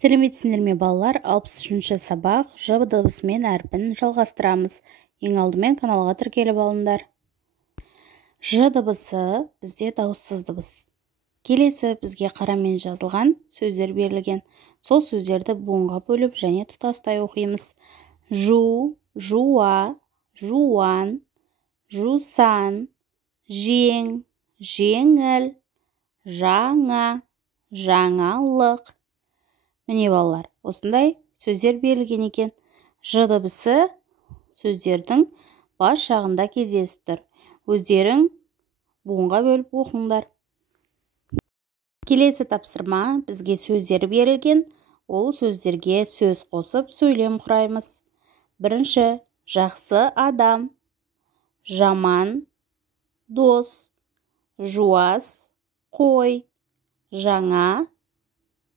Сәлеметсіздер ме балалар? 63-ші сабақ Ж дыбысымен әрпін жалғастырамыз. Ең алдымен каналға тіркеліп алыңдар. Ж дыбысы бізде дауыссыз дыбыс. Келесі бізге қарамен жазылған сөздер берілген. Сол сөздерді буынға бөліп және тұтастай оқимыз. Жу, жуа, жуан, жусан, жең, жеңіл, жаңа, жаңалық. Міне балалар, осындай сөздер берілген екен. Ж дыбысы сөздердің бас жағында кездесіп тұр. Өздерің буынға бөліп оқыңдар. Келесі тапсырма бізге сөздер берілген. Ол сөздерге сөз қосып сөйлем құраймыз. Бірінші, жақсы адам, жаман дос, жуас қой, жаңа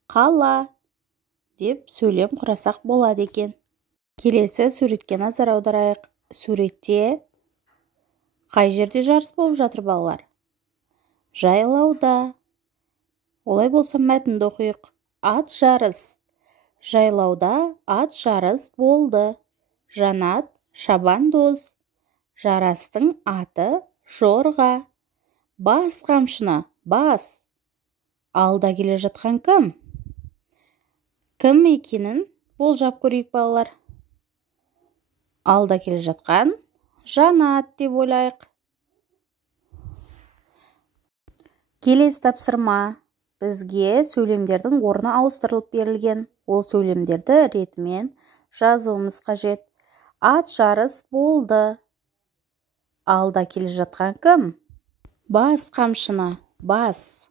қала деп сөйлем құрасақ болады екен. Келесі суретке назар аударайық. Суретте қай жерде жарыс болып жатыр балалар? Жайлауда. Олай болса мәтінді оқиық. Ат жарыс. Жайлауда ат жарыс болды. Жанат шабандоз. Жарастың аты жорға. Бас қамшыны, бас. Алда келе жатқан кім? Кім екенін болжап көрейік балалар. Алда келе жатқан Жанат деп ойлайық. Келесі тапсырма бізге сөйлемдердің орны ауыстырылып берілген. Ол сөйлемдерді ретімен жазуымыз қажет. Ат жарыс болды. Алда келе жатқан кім? Бас қамшыны, бас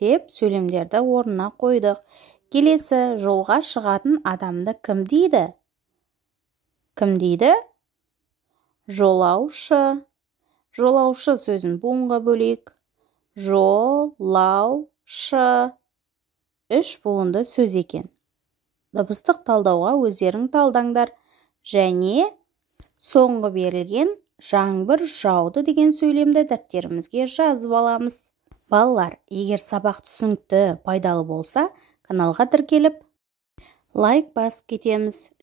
деп сөйлемдерді орнына қойдық. Келесі, жолға шығатын адамды кім дейді? Кім дейді? Жолаушы. Жолаушы сөзін буынға бөлейік. Жолаушы. 3 буынды сөз екен. Дыбыстық талдауға өздерің талдаңдар. Және соңғы берілген жаңбыр жауды деген сөйлемді дәптерімізге жазып аламыз. Балалар, егер сабақ түсінікті, пайдалы болса, каналға тіркеліп, лайк басып кетеміз.